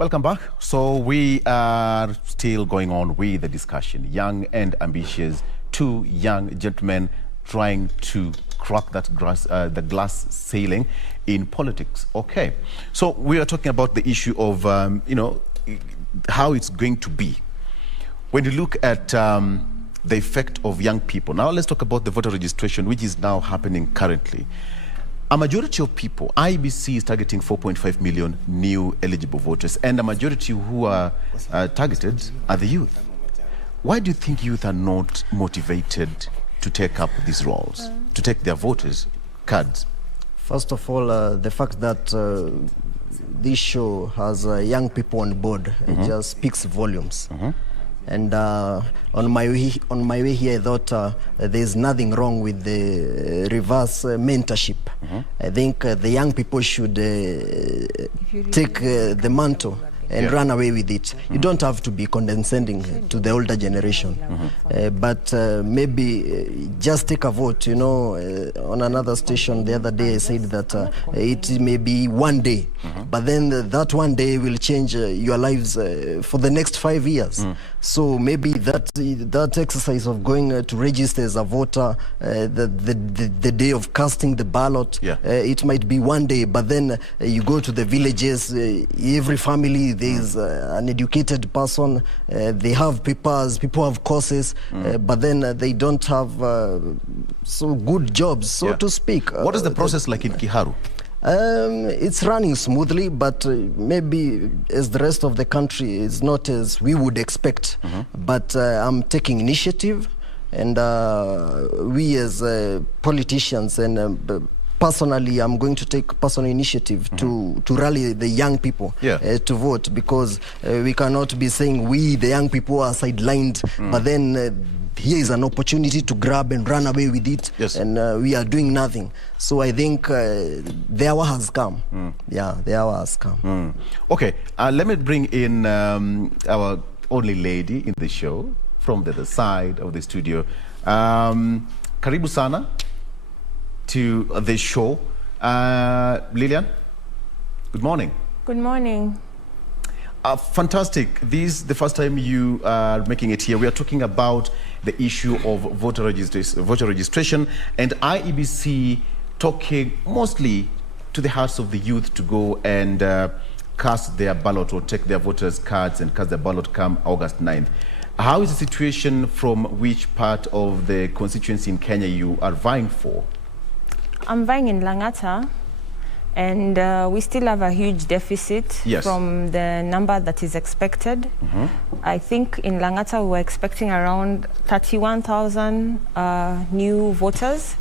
Welcome back. So we are still going on with the discussion. Young and ambitious, two young gentlemen trying to crack that the glass ceiling in politics. Okay. So we are talking about the issue of, how it's going to be. When you look at the effect of young people. Now let's talk about the voter registration, which is now happening currently. A majority of people, IBC is targeting 4.5 million new eligible voters, and a majority who are targeted are the youth. Why do you think youth are not motivated to take up these roles, to take their voters' cards? First of all, the fact that this show has young people on board, it just speaks volumes. And on my way here, I thought there's nothing wrong with the reverse mentorship. I think the young people should take the mantle and run away with it. You don't have to be condescending to the older generation, but maybe just take a vote. You know, on another station the other day I said that it may be one day, but then that one day will change your lives for the next 5 years. So maybe that exercise of going to register as a voter, the day of casting the ballot, it might be one day, but then you go to the villages, every family, there's an educated person, they have papers, people have courses, but then they don't have so good jobs, so to speak. What is the process like in Kiharu? It's running smoothly, but maybe as the rest of the country is not as we would expect. But I'm taking initiative, and we as politicians and personally, I'm going to take personal initiative to rally the young people to vote, because we cannot be saying we, the young people, are sidelined, but then here is an opportunity to grab and run away with it, and we are doing nothing. So I think the hour has come. Yeah, the hour has come. Okay, let me bring in our only lady in the show from the other side of the studio. Karibu sana to the show. Lillian, good morning. Good morning. Fantastic. This is the first time you are making it here. We are talking about the issue of voter registration, and IEBC talking mostly to the hearts of the youth to go and cast their ballot or take their voters' cards and cast their ballot come August 9th. How is the situation from which part of the constituency in Kenya you are vying for? I'm vying in Langata, and we still have a huge deficit from the number that is expected. I think in Langata we were expecting around 31,000 new voters.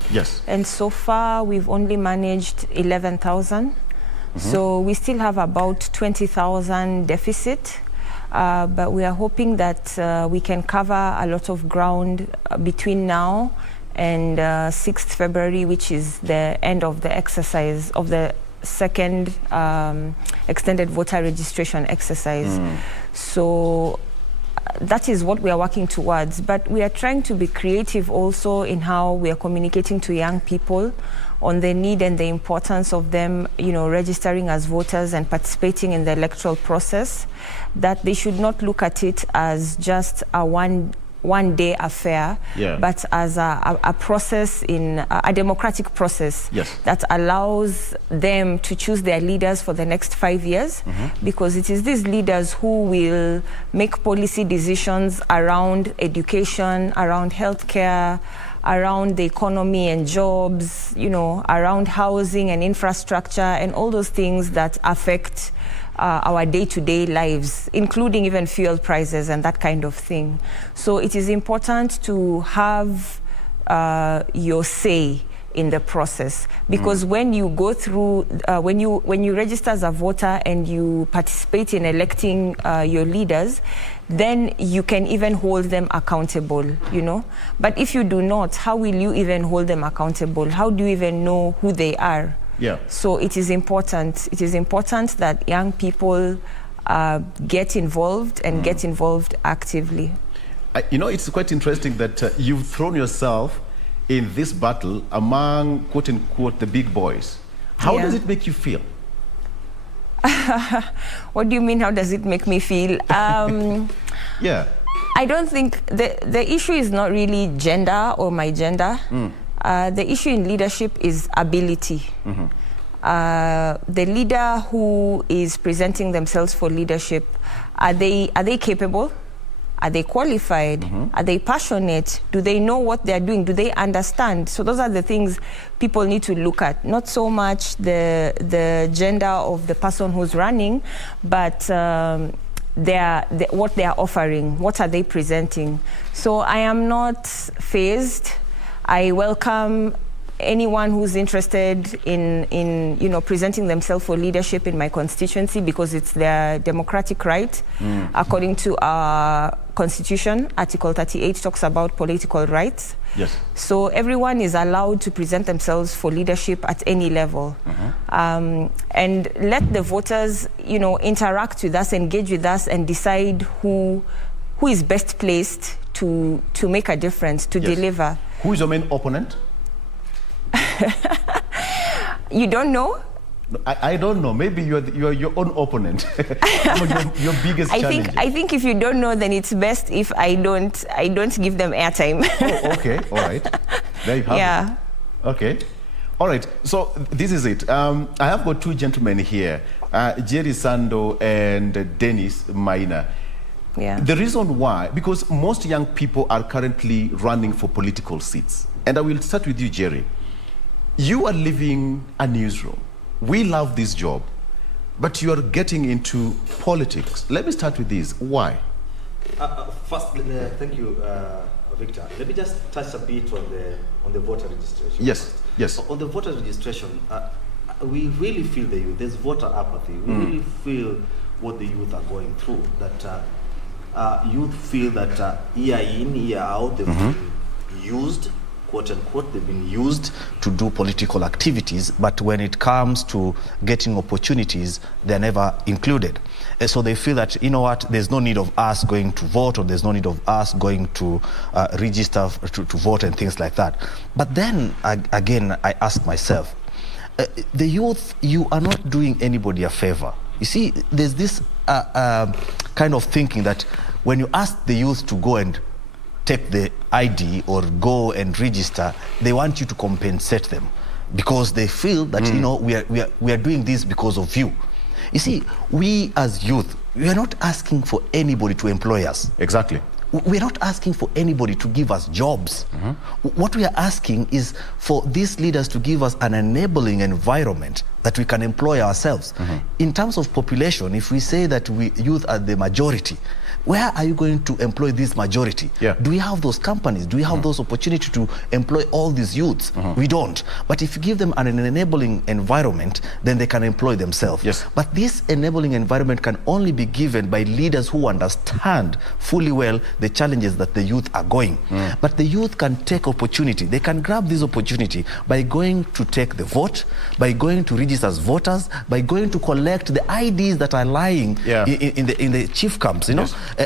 And so far we've only managed 11,000. So we still have about 20,000 deficit. But we are hoping that we can cover a lot of ground between now and 6th February, which is the end of the exercise of the second extended voter registration exercise. So that is what we are working towards. But we are trying to be creative also in how we are communicating to young people on the need and the importance of them, registering as voters and participating in the electoral process, that they should not look at it as just a one-day affair, but as a process, in a democratic process that allows them to choose their leaders for the next 5 years, because it is these leaders who will make policy decisions around education, around healthcare, around the economy and jobs, around housing and infrastructure and all those things that affect our day-to-day lives, including even fuel prices and that kind of thing. So it is important to have your say in the process, because when you go through, when you register as a voter and you participate in electing your leaders, then you can even hold them accountable, But if you do not, how will you even hold them accountable? How do you even know who they are? So it is important. It is important that young people get involved and get involved actively. It's quite interesting that you've thrown yourself in this battle among, quote unquote, the big boys. How does it make you feel? What do you mean, how does it make me feel? Yeah. I don't think the issue is not really gender or my gender. The issue in leadership is ability. The leader who is presenting themselves for leadership, are they capable? Are they qualified? Are they passionate? Do they know what they're doing? Do they understand? So those are the things people need to look at. Not so much the gender of the person who's running, but what they are offering. What are they presenting? So I am not fazed. I welcome anyone who's interested in presenting themselves for leadership in my constituency, because it's their democratic right. According to our constitution, Article 38 talks about political rights. Yes. So everyone is allowed to present themselves for leadership at any level. And let the voters, interact with us, engage with us, and decide who is best placed to make a difference, to deliver. Who is your main opponent? You don't know? I don't know. Maybe you're your own opponent. your biggest challenge. I think if you don't know, then it's best if I don't give them airtime. Oh, okay. All right. There you have it. Okay. All right. So this is it. I have got two gentlemen here, Jerry Sando and Dennis Maina. Yeah. The reason why, because most young people are currently running for political seats. And I will start with you, Jerry. You are leaving a newsroom. We love this job, but you are getting into politics. Let me start with this. Why? First, thank you, Victor. Let me just touch a bit on the voter registration. Yes, yes. On the voter registration, we really feel the youth. There's voter apathy. We really feel what the youth are going through. That youth feel that year in, year out, they've been used, quote unquote, they've been used to do political activities, but when it comes to getting opportunities, they're never included. And so they feel that, you know what, there's no need of us going to vote, or there's no need of us going to register to vote and things like that. But then, again, I ask myself, the youth, you are not doing anybody a favor. You see, there's this kind of thinking that when you ask the youth to go and take the ID or go and register, they want you to compensate them because they feel that we are doing this because of you. You see, we as youth, we are not asking for anybody to employ us. Exactly. We're not asking for anybody to give us jobs. What we are asking is for these leaders to give us an enabling environment that we can employ ourselves. In terms of population, if we say that youth are the majority, where are you going to employ this majority? Do we have those companies? Do we have those opportunities to employ all these youths? We don't. But if you give them an enabling environment, then they can employ themselves. Yes. But this enabling environment can only be given by leaders who understand fully well the challenges that the youth are going. But the youth can take opportunity. They can grab this opportunity by going to take the vote, by going to register as voters, by going to collect the IDs that are lying in the chief camps,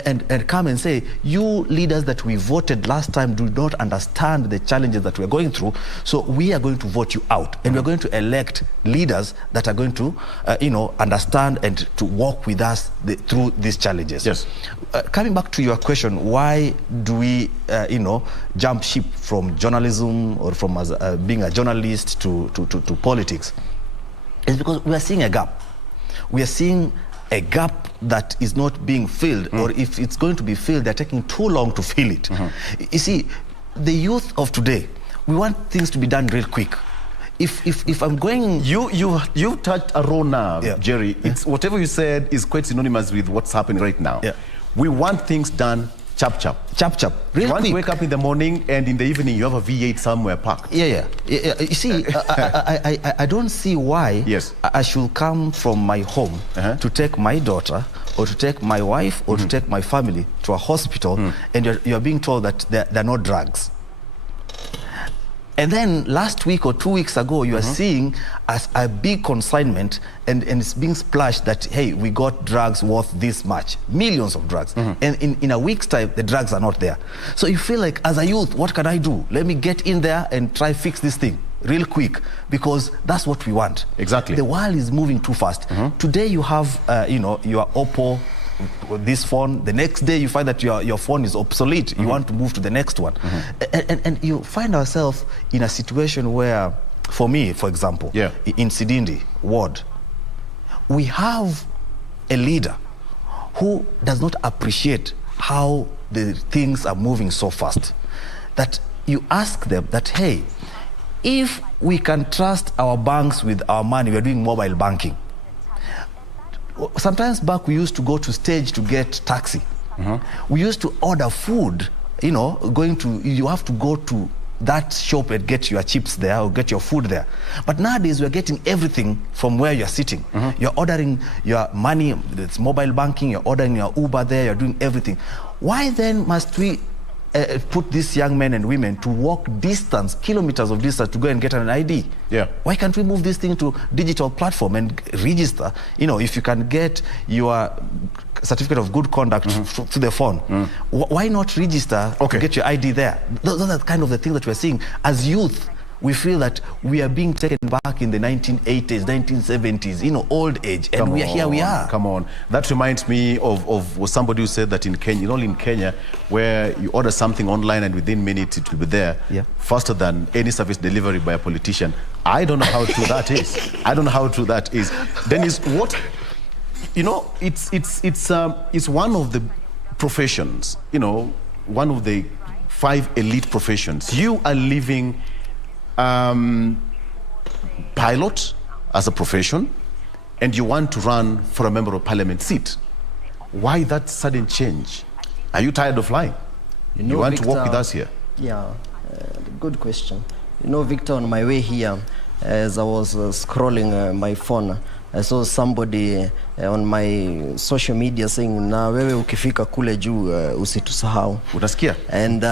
and come and say, you leaders that we voted last time do not understand the challenges that we're going through, so we are going to vote you out, and we're going to elect leaders that are going to understand and to walk with us through these challenges. Yes. Coming back to your question, why do we jump ship from journalism or from being a journalist to politics? It's because we are seeing a gap. We are seeing a gap that is not being filled, or if it's going to be filled, they're taking too long to fill it. You see, the youth of today, we want things to be done real quick. If I'm going... You touched a raw nerve, Jerry. It's whatever you said is quite synonymous with what's happening right now. We want things done chap chap. Chap chap. Real you want quick. to wake up in the morning and in the evening you have a V8 somewhere parked. You see, I don't see why I should come from my home to take my daughter or to take my wife or to take my family to a hospital and you're being told that there are no drugs. And then last week or 2 weeks ago, you are seeing as a big consignment and it's being splashed that, hey, we got drugs worth this much, millions of drugs. And in a week's time, the drugs are not there. So you feel like, as a youth, what can I do? Let me get in there and try fix this thing. real quick, because that's what we want. Exactly. The world is moving too fast. Today you have, your Oppo, this phone. The next day you find that your phone is obsolete. You want to move to the next one. And you find ourselves in a situation where, for me, for example, in Sidindi ward, we have a leader who does not appreciate how the things are moving so fast, that you ask them that, hey, if we can trust our banks with our money, we are doing mobile banking. Sometimes back we used to go to stage to get taxi. We used to order food, you have to go to that shop and get your chips there or get your food there. But nowadays we're getting everything from where you're sitting. You're ordering your money, it's mobile banking, you're ordering your Uber there, you're doing everything. Why then must we put these young men and women to walk kilometers of distance to go and get an ID? Why can't we move this thing to digital platform and register? If you can get your certificate of good conduct to the phone, why not register to get your ID there? Those are kind of the things that we're seeing. As youth, we feel that we are being taken back in the 1980s, 1970s, old age, and here we are. Come on. That reminds me of somebody who said that in Kenya, in Kenya, where you order something online and within minutes it will be there, faster than any service delivery by a politician. I don't know how true that is. I don't know how true that is. Then is what, it's one of the professions, one of the 5 elite professions. You are living pilot as a profession, and you want to run for a member of parliament seat. Why that sudden change? Are you tired of flying? You want to work with us here? Yeah, good question. Victor, on my way here, as I was scrolling my phone, I saw somebody on my social media saying, na wewe ukifika kule juu usitusahau. Utasikia? And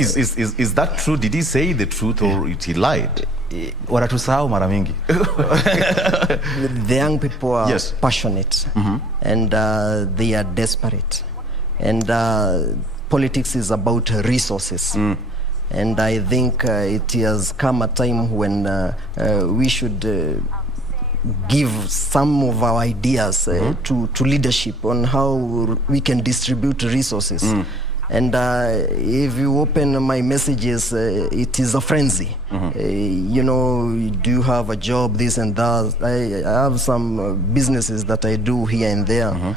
is that true? Did he say the truth or he lied? Wanatusahau mara mingi. The young people are passionate, and they are desperate. And politics is about resources. And I think it has come a time when we should give some of our ideas to leadership on how we can distribute resources. And if you open my messages, it is a frenzy. Do you have a job, this and that? I have some businesses that I do here and there.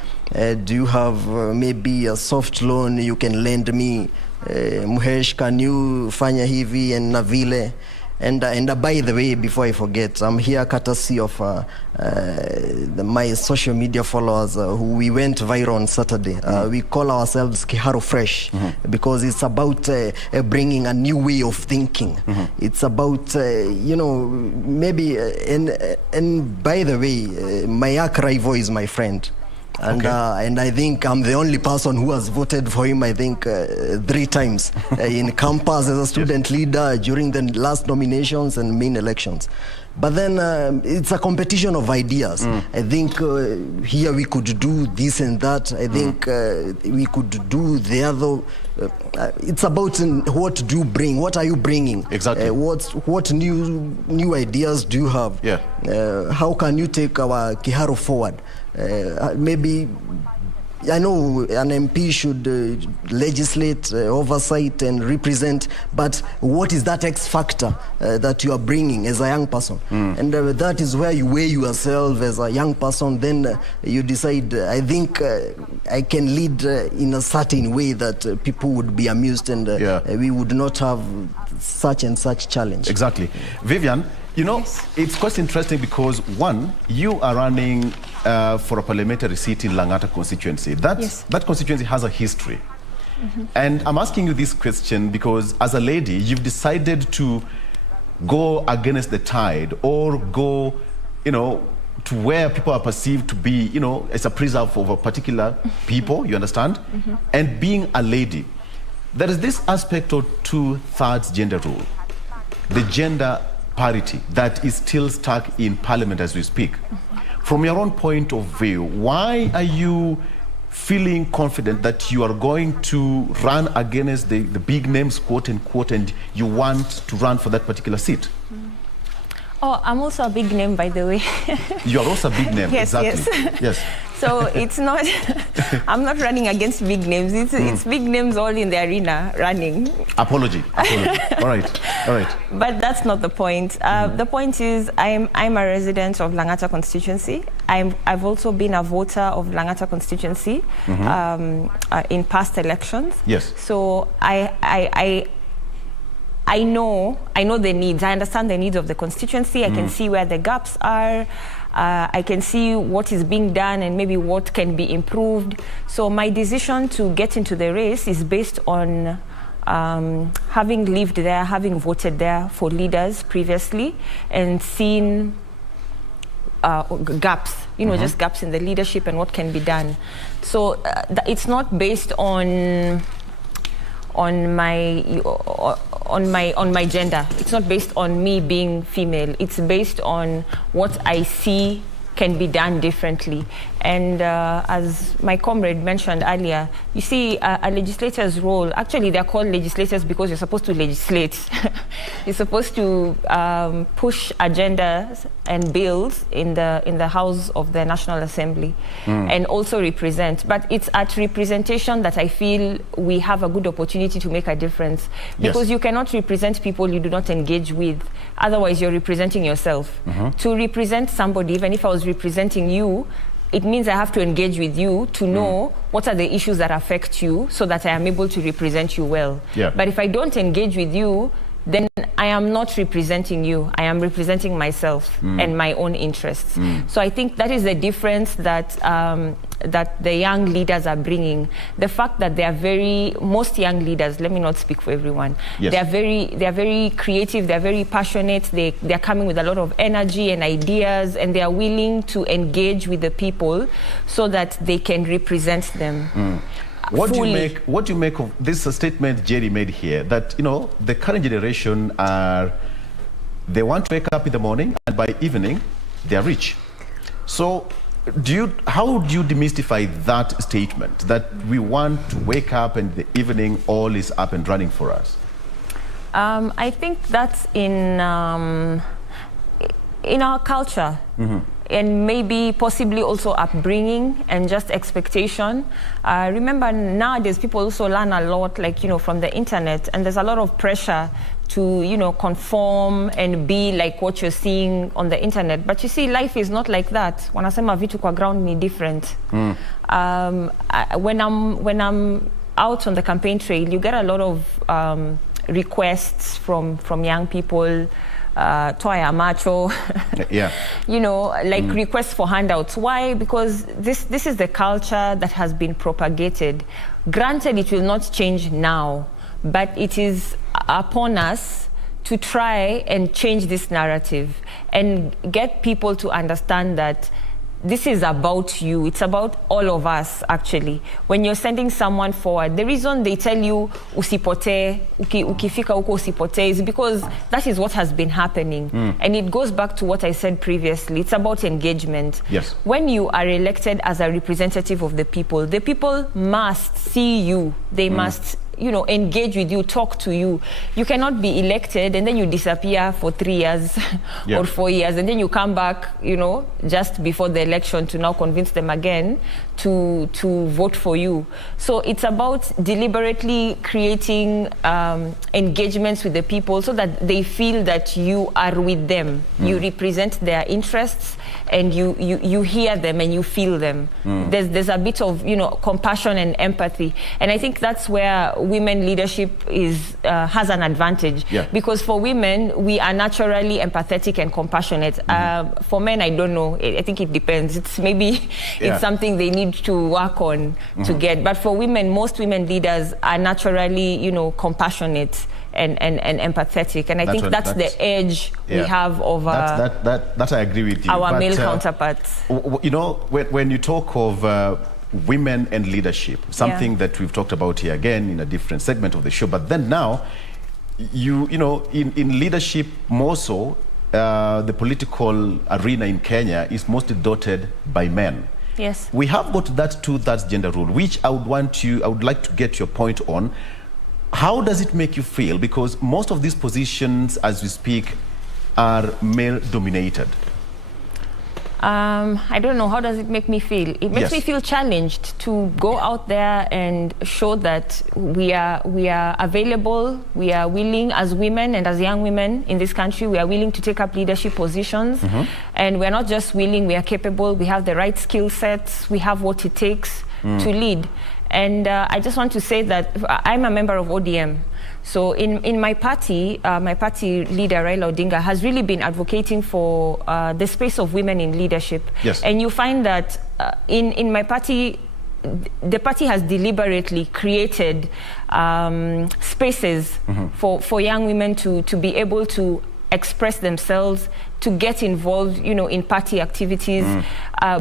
Do you have maybe a soft loan you can lend me? Muhesh, can you fanya hivi and navile? And by the way, before I forget, I'm here courtesy of my social media followers who we went viral on Saturday. We call ourselves Kiharu Fresh because it's about bringing a new way of thinking. It's about, maybe, and by the way, my arch rival is my friend. And I think I'm the only person who has voted for him, I think, 3 times in campus as a student leader during the last nominations and main elections. But then it's a competition of ideas. I think here we could do this and that. I think we could do the other. It's about what do you bring? What are you bringing? Exactly. What new ideas do you have? How can you take our Kiharu forward? Maybe, I know an MP should legislate, oversight and represent, but what is that X factor that you are bringing as a young person? And that is where you weigh yourself as a young person. Then you decide, I think I can lead in a certain way that people would be amused and we would not have such and such challenge. Exactly. Vivienne, it's quite interesting because, one, you are running for a parliamentary seat in Langata constituency. That constituency has a history. And I'm asking you this question because, as a lady, you've decided to go against the tide or go, to where people are perceived to be, as a preserve of a particular people, you understand? And being a lady, there is this aspect of 2/3 gender rule, the gender parity that is still stuck in parliament as we speak. From your own point of view, why are you feeling confident that you are going to run against the big names, quote unquote, and you want to run for that particular seat? Oh, I'm also a big name, by the way. You are also a big name, yes, exactly. Yes. Yes. So it's not, I'm not running against big names. It's big names all in the arena running. Apology. All right. But that's not the point. The point is I'm a resident of Langata constituency. I've also been a voter of Langata constituency in past elections. Yes. So I know the needs. I understand the needs of the constituency. I can see where the gaps are. I can see what is being done and maybe what can be improved. So my decision to get into the race is based on having lived there, having voted there for leaders previously, and seen gaps, just gaps in the leadership and what can be done. So it's not based on my gender. It's not based on me being female. It's based on what I see can be done differently. And as my comrade mentioned earlier, you see a legislator's role, actually they're called legislators because you're supposed to legislate. You're supposed to push agendas and bills in the House of the National Assembly and also represent. But it's at representation that I feel we have a good opportunity to make a difference. Because you cannot represent people you do not engage with. Otherwise, you're representing yourself. To represent somebody, even if I was representing you, it means I have to engage with you to know what are the issues that affect you so that I am able to represent you well. But if I don't engage with you, then I am not representing you. I am representing myself and my own interests. So I think that is the difference that that the young leaders are bringing. The fact that most young leaders, let me not speak for everyone, they are very creative, they're very passionate, they're coming with a lot of energy and ideas, and they are willing to engage with the people so that they can represent them. What do you make of this statement Jerry made here, that the current generation they want to wake up in the morning and by evening they are rich? So how do you demystify that statement, that we want to wake up and the evening all is up and running for us? I think that's in our culture. And maybe possibly also upbringing and just expectation. Remember, nowadays people also learn a lot, from the internet, and there's a lot of pressure to, conform and be like what you're seeing on the internet. But you see, life is not like that. Wanasema vitu kwa ground ni different. When I'm out on the campaign trail, you get a lot of requests from young people. Toya macho, requests for handouts. Why? Because this is the culture that has been propagated. Granted, it will not change now, but it is upon us to try and change this narrative and get people to understand that this is about you. It's about all of us, actually. When you're sending someone forward, the reason they tell you usipote, ukifika huko usipote, is because that is what has been happening. And it goes back to what I said previously. It's about engagement. When you are elected as a representative of the people must see you. They must engage with you, talk to you. You cannot be elected and then you disappear for 3 years or 4 years, and then you come back, just before the election to now convince them again to vote for you. So it's about deliberately creating engagements with the people so that they feel that you are with them. You represent their interests and you hear them and you feel them. There's a bit of compassion and empathy, and I think that's where women leadership has an advantage, because for women we are naturally empathetic and compassionate. For men, I don't know. I think it depends. It's something they need to work on to get. But for women, most women leaders are naturally compassionate and empathetic, and I think that's the edge we have over that I agree with you. Our male counterparts. When you talk of women and leadership, something that we've talked about here again in a different segment of the show, but then now in leadership more so, the political arena in Kenya is mostly dotted by men. Yes, we have got that 2/3 gender rule, which I would like to get your point on. How does it make you feel? Because most of these positions, as we speak, are male-dominated? I don't know. How does it make me feel? It makes me feel challenged to go out there and show that we are available, we are willing as women and as young women in this country, we are willing to take up leadership positions. And we're not just willing, we are capable, we have the right skill sets, we have what it takes to lead. And I just want to say that I'm a member of ODM. So in my party leader, Raila Odinga, has really been advocating for the space of women in leadership. Yes. And you find that in my party, the party has deliberately created spaces for young women to be able to express themselves, to get involved, you know, in party activities,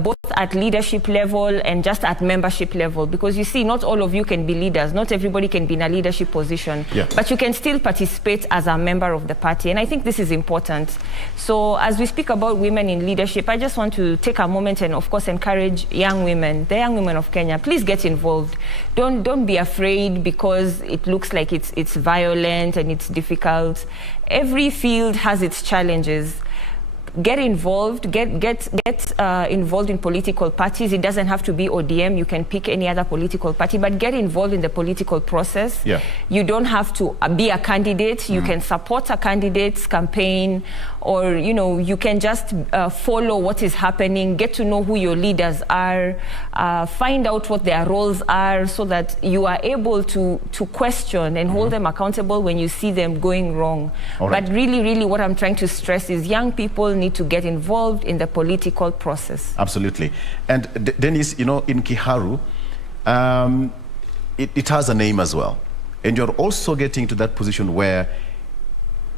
both at leadership level and just at membership level. Because you see, not all of you can be leaders. Not everybody can be in a leadership position. Yeah. But you can still participate as a member of the party. And I think this is important. So as we speak about women in leadership, I just want to take a moment and, of course, encourage young women, the young women of Kenya, please get involved. Don't be afraid because it looks like it's violent and it's difficult. Every field has its challenges. Get involved, get involved in political parties. It doesn't have to be ODM. You can pick any other political party, but get involved in the political process. Yeah. You don't have to be a candidate. You can support a candidate's campaign, or, you know, you can just follow what is happening, get to know who your leaders are, find out what their roles are, so that you are able to question and hold them accountable when you see them going wrong. But really, what I'm trying to stress is young people need to get involved in the political process. Absolutely. And Dennis, you know, in Kiharu, it has a name as well. And you're also getting to that position where,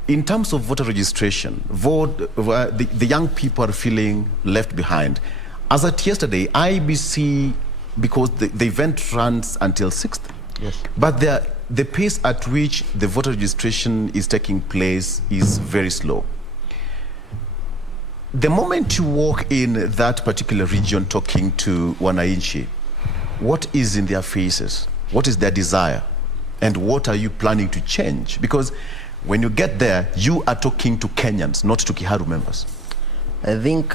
in terms of voter registration, the young people are feeling left behind. As at yesterday, IBC, because the event runs until 6th, but the pace at which the voter registration is taking place is very slow. The moment you walk in that particular region talking to Wananchi, what is in their faces? What is their desire? And what are you planning to change? Because when you get there, you are talking to Kenyans, not to Kiharu members. I think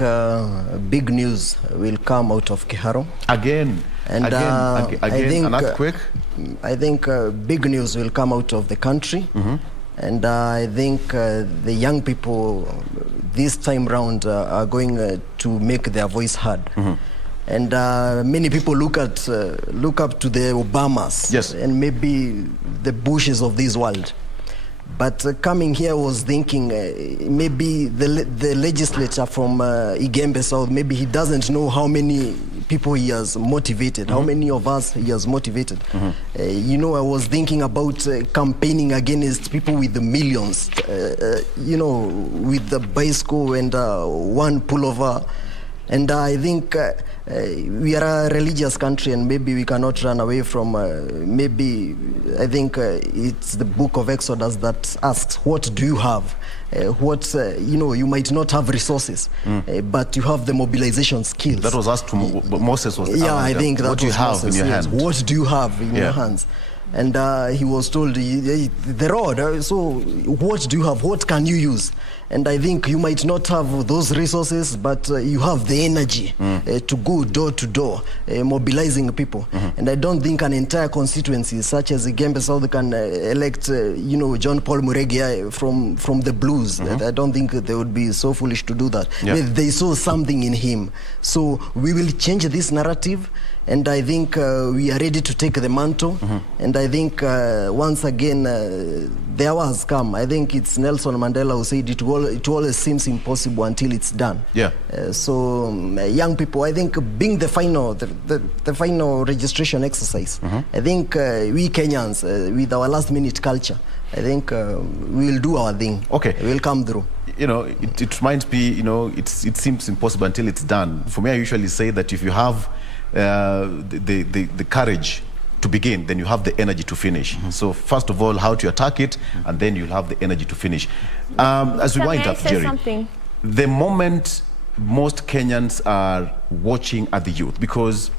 big news will come out of Kiharu. Again, an earthquake? I think big news will come out of the country. And I think the young people this time round are going to make their voice heard. And many people look up to the Obamas and maybe the Bushes of this world. But coming here, I was thinking maybe the legislator from Igembe South, maybe he doesn't know how many people he has motivated, how many of us he has motivated. You know, I was thinking about campaigning against people with the millions, you know, with the bicycle and one pullover. And I think we are a religious country, and maybe we cannot run away from, maybe, I think it's the book of Exodus that asks, what do you have? You know, you might not have resources, but you have the mobilization skills. That was asked to Moses. I think that what do you have Moses, in your hands? What do you have in your hands? And he was told, the rod, so what do you have? What can you use? And I think you might not have those resources, but you have the energy to go door to door, mobilizing people. And I don't think an entire constituency, such as Igembe South, can elect, you know, John Paul Muregia from the Blues. I don't think they would be so foolish to do that. They saw something in him. So we will change this narrative. And I think we are ready to take the mantle. And I think once again, the hour has come. I think it's Nelson Mandela who said it always seems impossible until it's done. So young people, I think being the final registration exercise, I think we Kenyans, with our last minute culture, I think we will do our thing. We'll come through. You know, it reminds me, you know, it seems impossible until it's done. For me, I usually say that if you have the courage to begin, then you have the energy to finish. So first of all, how to attack it, and then you'll have the energy to finish. As we wind up, Jerry, the moment most Kenyans are watching at the youth, because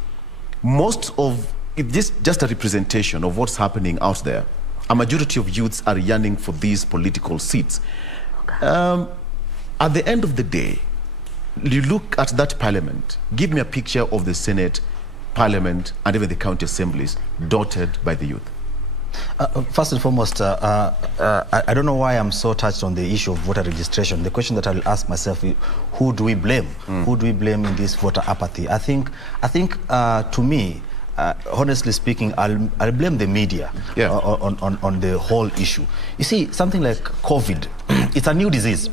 most of it's just a representation of what's happening out there. A majority of youths are yearning for these political seats. at the end of the day, you look at that parliament, give me a picture of the Senate, Parliament, and even the county assemblies dotted by the youth. First and foremost, I don't know why I'm so touched on the issue of voter registration. The question that I'll ask myself is, who do we blame? Who do we blame in this voter apathy? I think to me, honestly speaking, I'll blame the media on the whole issue. You see, something like COVID, it's a new disease.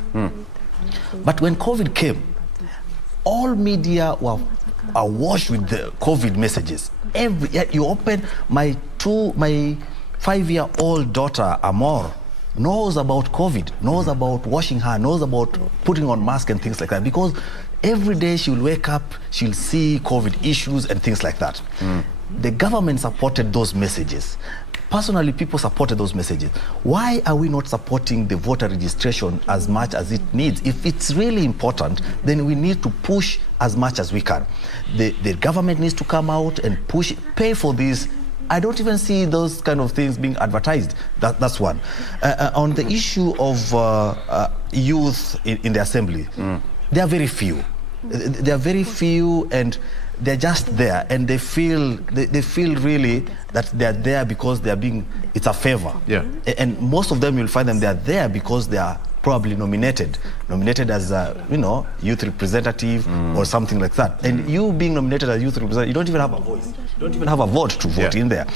But when COVID came, all media were awash with the COVID messages. You open my 5-year-old daughter, Amor, knows about COVID, knows about washing her, knows about putting on mask and things like that, because every day she'll wake up, she'll see COVID issues and things like that. The government supported those messages. Personally, people supported those messages. Why are we not supporting the voter registration as much as it needs? If it's really important, then we need to push as much as we can. The government needs to come out and push, pay for this. I don't even see those kind of things being advertised. That's one. On the issue of youth in the assembly, there are very few. There are very few, and they're just there, and they feel really that they're there because they're being, it's a favor. Yeah. And most of them, you'll find them, they're there because they are probably nominated as a, youth representative or something like that. And you being nominated as youth representative, you don't even have a voice. You don't even have a vote to vote in there.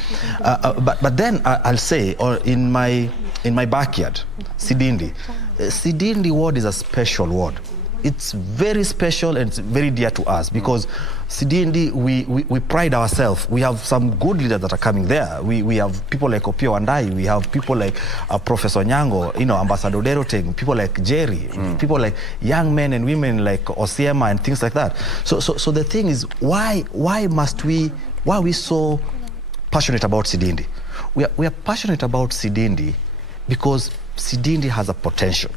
But then I'll say, or in my backyard, Sidindi ward is a special ward. It's very special and it's very dear to us because Sidindi, we pride ourselves. We have some good leaders that are coming there. We have people like Opio Wandai. We have people like Professor Nyango, Ambassador Deroteng, people like Jerry, people like young men and women like Osiema and things like that. So the thing is, why are we so passionate about Sidindi? We are passionate about Sidindi because Sidindi has a potential.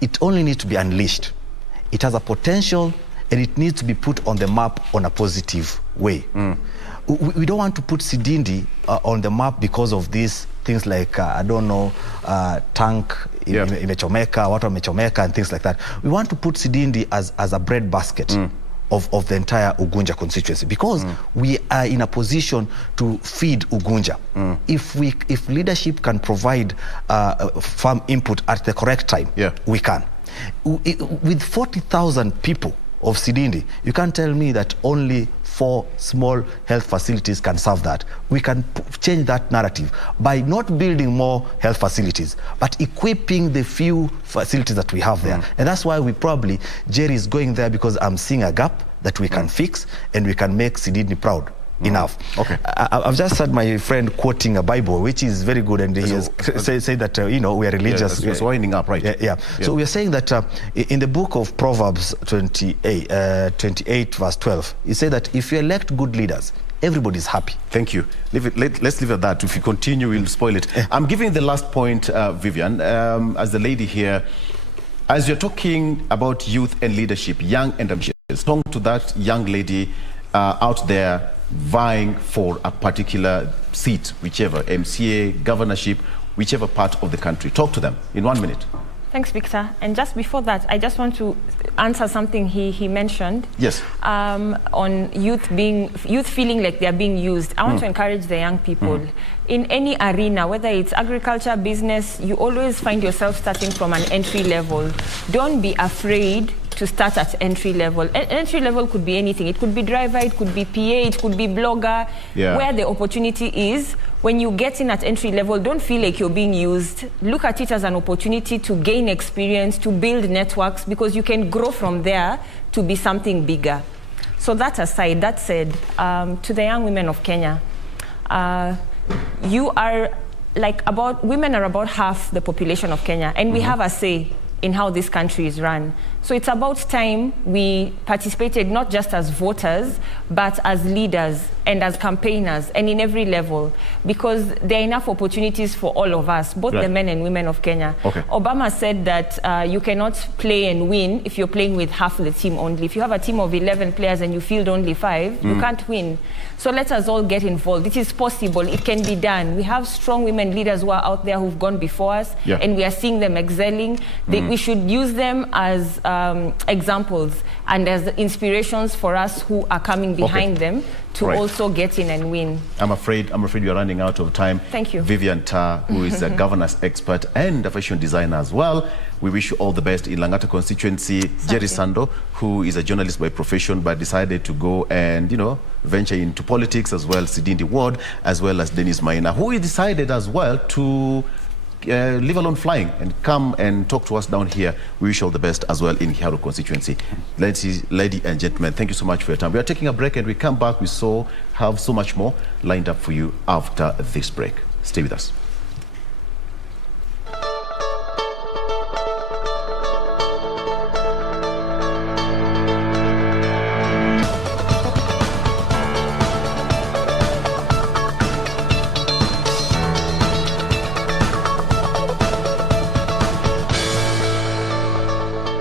It only needs to be unleashed. It has a potential and it needs to be put on the map on a positive way. We don't want to put Sidindi on the map because of these things like, tank imechomeka, watu wamechomeka and things like that. We want to put Sidindi as a breadbasket of the entire Ugunja constituency because we are in a position to feed Ugunja. If leadership can provide farm input at the correct time, we can. With 40,000 people of Sidindi, you can't tell me that only 4 small health facilities can serve that. We can change that narrative by not building more health facilities, but equipping the few facilities that we have there. And that's why Jerry is going there because I'm seeing a gap that we can fix and we can make Sidindi proud. Enough. Okay. I've just heard my friend quoting a Bible, which is very good, and he has said that we are religious. It's winding up, right? Yeah. So we are saying that in the book of Proverbs 28 verse 12, it said that if you elect good leaders, everybody's happy. Thank you. Let's leave it at that. If you continue, we'll spoil it. I'm giving the last point, Vivienne, as the lady here. As you're talking about youth and leadership, young and ambitious, talk to that young lady out there vying for a particular seat, whichever, MCA, governorship, whichever part of the country. Talk to them in 1 minute. Thanks, Victor. And just before that, I just want to answer something he mentioned. Yes. On youth feeling like they're being used. I want to encourage the young people. In any arena, whether it's agriculture, business, you always find yourself starting from an entry level. Don't be afraid to start at entry level. Entry level could be anything. It could be driver, it could be PA, it could be blogger. Where the opportunity is, when you get in at entry level, don't feel like you're being used. Look at it as an opportunity to gain experience, to build networks, because you can grow from there to be something bigger. So that aside, that said, to the young women of Kenya, women are about half the population of Kenya, and we have a say in how this country is run. So it's about time we participated not just as voters, but as leaders and as campaigners and in every level, because there are enough opportunities for all of us, both the men and women of Kenya. Okay. Obama said that you cannot play and win if you're playing with half the team only. If you have a team of 11 players and you field only 5, you can't win. So let us all get involved. It is possible. It can be done. We have strong women leaders who are out there who've gone before us, and we are seeing them excelling. They we should use them as examples and as inspirations for us who are coming behind them to also get in and win. I'm afraid we are running out of time. Thank you. Vivienne, who is a governance expert and a fashion designer as well. We wish you all the best in Langata constituency. Jerry Sando, who is a journalist by profession but decided to go and, venture into politics as well. Sidindi Ward, as well as Dennis Maina, who decided as well to leave alone flying and come and talk to us down here. We wish all the best as well in Kiharu constituency. Ladies and gentlemen, thank you so much for your time. We are taking a break, and we come back. We have so much more lined up for you after this break. Stay with us.